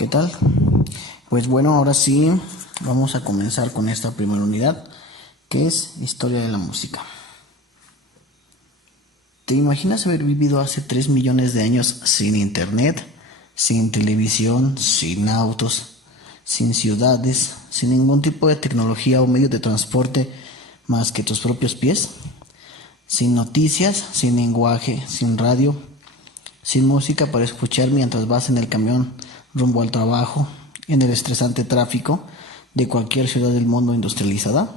¿Qué tal? Pues bueno, ahora sí vamos a comenzar con esta primera unidad, que es Historia de la Música. ¿Te imaginas haber vivido hace 3 millones de años sin internet, sin televisión, sin autos, sin ciudades, sin ningún tipo de tecnología o medio de transporte más que tus propios pies? Sin noticias, sin lenguaje, sin radio, sin música para escuchar mientras vas en el camión rumbo al trabajo, en el estresante tráfico de cualquier ciudad del mundo industrializada.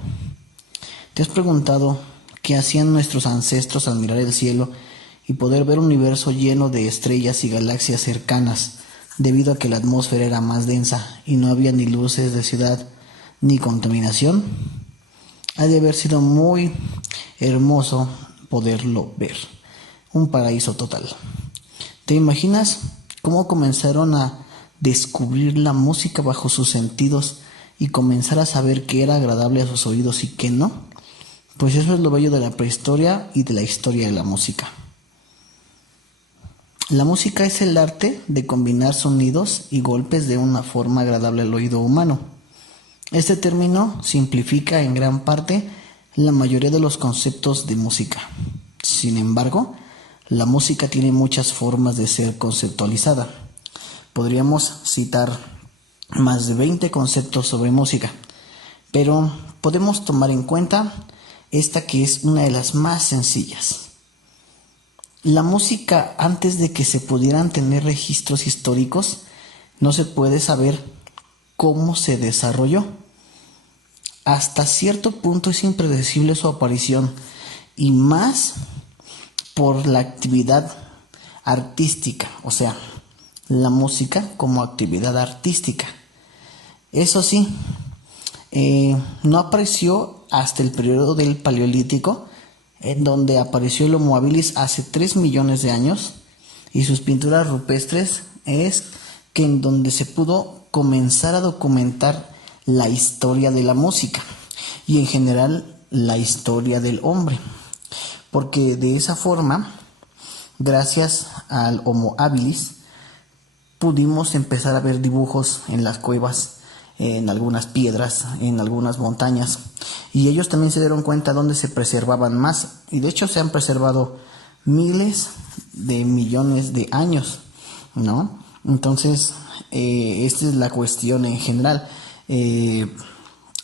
¿Te has preguntado qué hacían nuestros ancestros al mirar el cielo y poder ver un universo lleno de estrellas y galaxias cercanas, debido a que la atmósfera era más densa y no había ni luces de ciudad ni contaminación? Ha de haber sido muy hermoso poderlo ver, un paraíso total. ¿Te imaginas cómo comenzaron a descubrir la música bajo sus sentidos y comenzar a saber qué era agradable a sus oídos y qué no? Pues eso es lo bello de la prehistoria y de la historia de la música. La música es el arte de combinar sonidos y golpes de una forma agradable al oído humano. Este término simplifica en gran parte la mayoría de los conceptos de música. Sin embargo, la música tiene muchas formas de ser conceptualizada. Podríamos citar más de 20 conceptos sobre música, pero podemos tomar en cuenta esta que es una de las más sencillas. La música, antes de que se pudieran tener registros históricos, no se puede saber cómo se desarrolló. Hasta cierto punto es impredecible su aparición, y más por la actividad artística, o sea, la música como actividad artística. Eso sí, no apareció hasta el periodo del Paleolítico, en donde apareció el Homo habilis hace 3 millones de años, y sus pinturas rupestres es que en donde se pudo comenzar a documentar la historia de la música y en general la historia del hombre, porque de esa forma, gracias al Homo habilis, pudimos empezar a ver dibujos en las cuevas, en algunas piedras, en algunas montañas, y ellos también se dieron cuenta dónde se preservaban más, y de hecho se han preservado miles de millones de años, ¿no? Entonces, esta es la cuestión en general.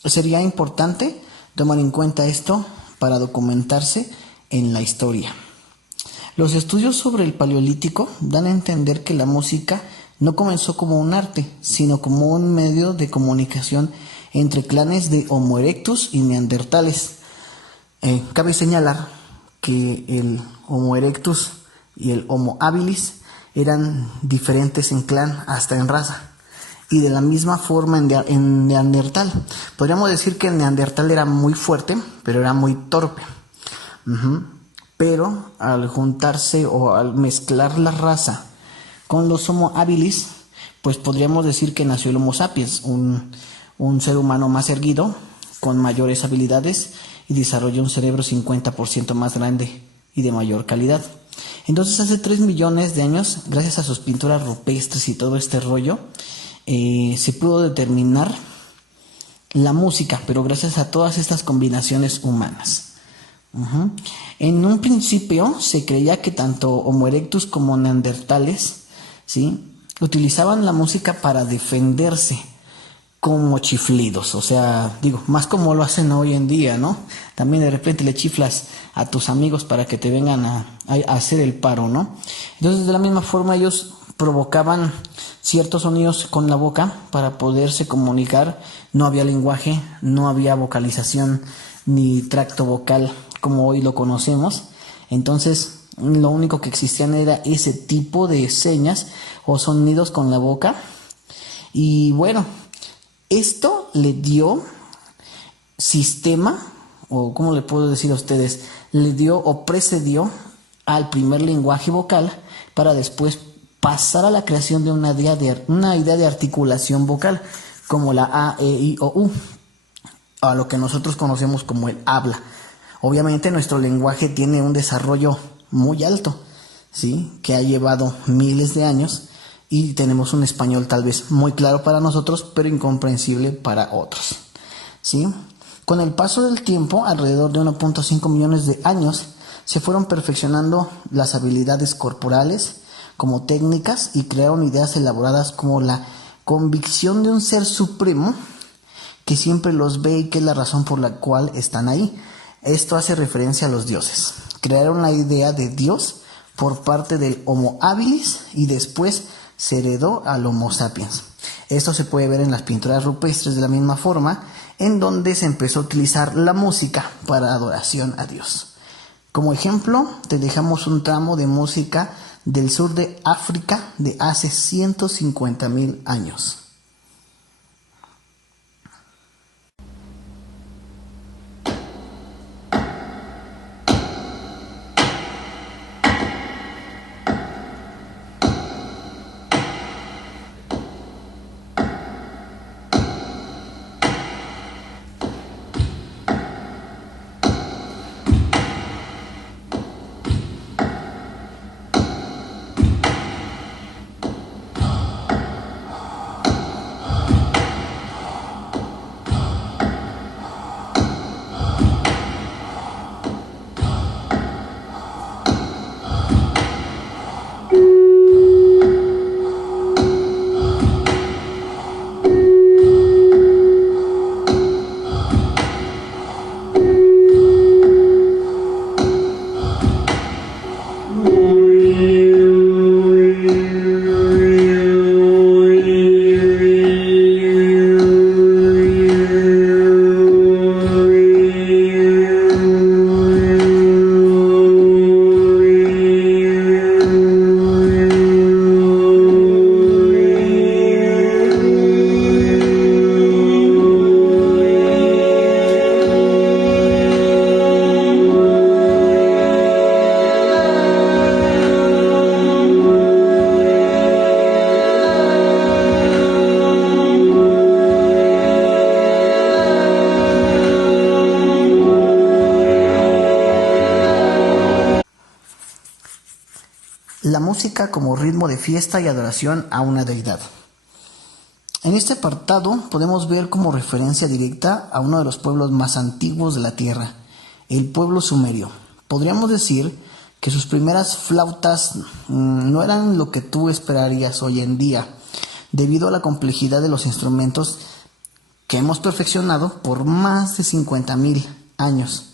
Sería importante tomar en cuenta esto para documentarse en la historia. Los estudios sobre el Paleolítico dan a entender que la música no comenzó como un arte, sino como un medio de comunicación entre clanes de Homo erectus y neandertales. Cabe señalar que el Homo erectus y el Homo habilis eran diferentes en clan hasta en raza, y de la misma forma en neandertal. Podríamos decir que el neandertal era muy fuerte, pero era muy torpe. Pero al juntarse o al mezclar la raza con los Homo habilis, pues podríamos decir que nació el Homo sapiens, un ser humano más erguido, con mayores habilidades, y desarrolló un cerebro 50% más grande y de mayor calidad. Entonces, hace 3 millones de años, gracias a sus pinturas rupestres y todo este rollo, se pudo determinar la música, pero gracias a todas estas combinaciones humanas. En un principio se creía que tanto Homo erectus como neandertales, ¿sí?, utilizaban la música para defenderse, como chiflidos, o sea, más como lo hacen hoy en día, ¿no? También de repente le chiflas a tus amigos para que te vengan a hacer el paro, ¿no? Entonces, de la misma forma, ellos provocaban ciertos sonidos con la boca para poderse comunicar. No había lenguaje, no había vocalización ni tracto vocal como hoy lo conocemos. Entonces, lo único que existían era ese tipo de señas o sonidos con la boca. Y bueno, esto le dio sistema, o ¿cómo le puedo decir a ustedes? Le dio o precedió al primer lenguaje vocal, para después pasar a la creación de una idea de articulación vocal, como la A, E, I o U, a lo que nosotros conocemos como el habla. Obviamente nuestro lenguaje tiene un desarrollo muy alto, ¿sí?, que ha llevado miles de años, y tenemos un español tal vez muy claro para nosotros, pero incomprensible para otros, ¿sí? Con el paso del tiempo, alrededor de 1.5 millones de años, se fueron perfeccionando las habilidades corporales como técnicas y crearon ideas elaboradas como la convicción de un ser supremo que siempre los ve y que es la razón por la cual están ahí. Esto hace referencia a los dioses. Crearon la idea de Dios por parte del Homo habilis y después se heredó al Homo sapiens. Esto se puede ver en las pinturas rupestres de la misma forma, en donde se empezó a utilizar la música para adoración a Dios. Como ejemplo, te dejamos un tramo de música del sur de África de hace 150,000 años. La música como ritmo de fiesta y adoración a una deidad. En este apartado podemos ver como referencia directa a uno de los pueblos más antiguos de la Tierra, el pueblo sumerio. Podríamos decir que sus primeras flautas no eran lo que tú esperarías hoy en día, debido a la complejidad de los instrumentos que hemos perfeccionado por más de 50,000 años.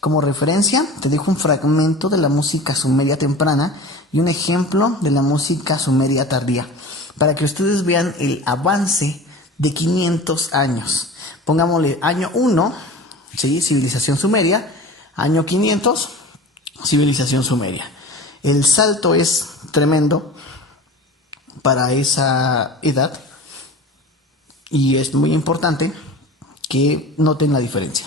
Como referencia, te dejo un fragmento de la música sumeria temprana y un ejemplo de la música sumeria tardía, para que ustedes vean el avance de 500 años. Pongámosle año 1, ¿sí? Civilización sumeria, año 500, civilización sumeria. El salto es tremendo para esa edad y es muy importante que noten la diferencia.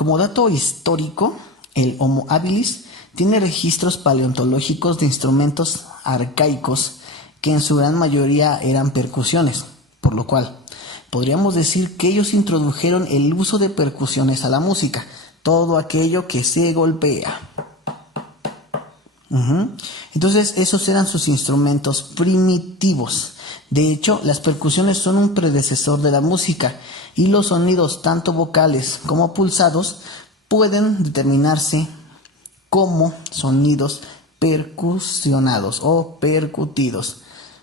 Como dato histórico, el Homo habilis tiene registros paleontológicos de instrumentos arcaicos que en su gran mayoría eran percusiones, por lo cual podríamos decir que ellos introdujeron el uso de percusiones a la música, todo aquello que se golpea. Entonces esos eran sus instrumentos primitivos. De hecho, las percusiones son un predecesor de la música y los sonidos tanto vocales como pulsados pueden determinarse como sonidos percusionados o percutidos.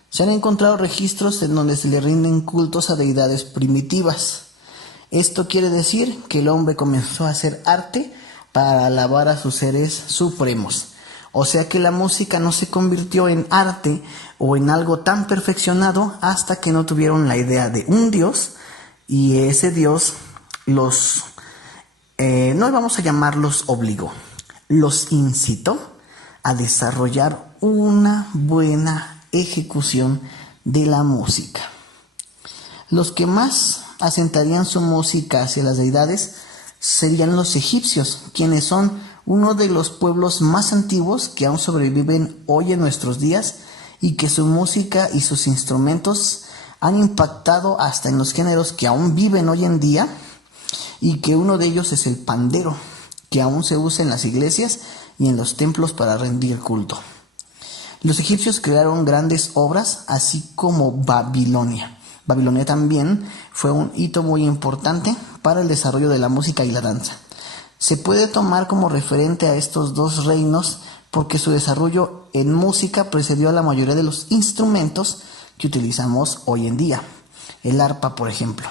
Se han encontrado registros en donde se le rinden cultos a deidades primitivas. Esto quiere decir que el hombre comenzó a hacer arte para alabar a sus seres supremos. O sea que la música no se convirtió en arte o en algo tan perfeccionado hasta que no tuvieron la idea de un dios y ese dios no vamos a llamarlos obligó, los incitó a desarrollar una buena ejecución de la música. Los que más asentarían su música hacia las deidades serían los egipcios, quienes son uno de los pueblos más antiguos que aún sobreviven hoy en nuestros días y que su música y sus instrumentos han impactado hasta en los géneros que aún viven hoy en día, y que uno de ellos es el pandero, que aún se usa en las iglesias y en los templos para rendir culto. Los egipcios crearon grandes obras, así como Babilonia. Babilonia también fue un hito muy importante para el desarrollo de la música y la danza. Se puede tomar como referente a estos dos reinos porque su desarrollo en música precedió a la mayoría de los instrumentos que utilizamos hoy en día. El arpa, por ejemplo.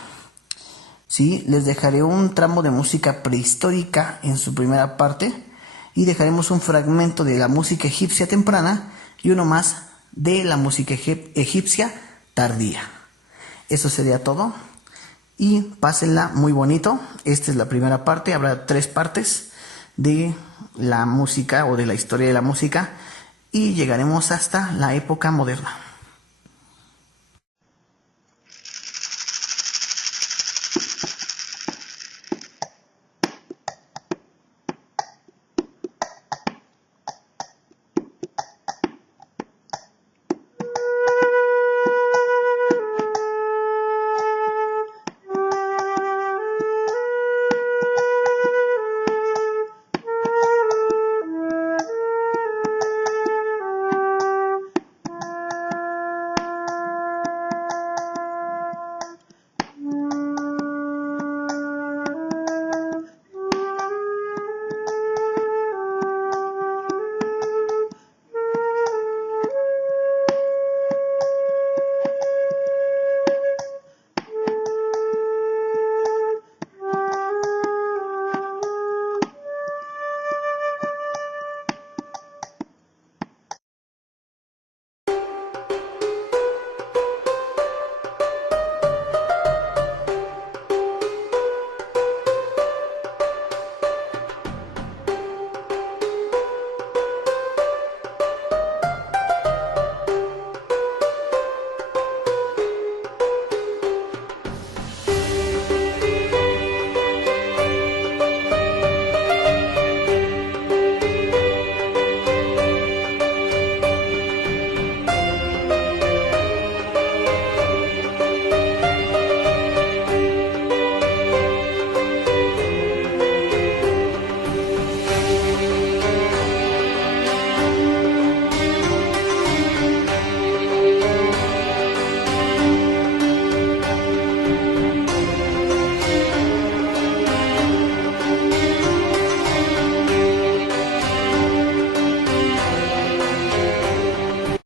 Sí, les dejaré un tramo de música prehistórica en su primera parte y dejaremos un fragmento de la música egipcia temprana y uno más de la música egipcia tardía. Eso sería todo y pásenla muy bonito. Esta es la primera parte, habrá 3 partes de la música o de la historia de la música y llegaremos hasta la época moderna.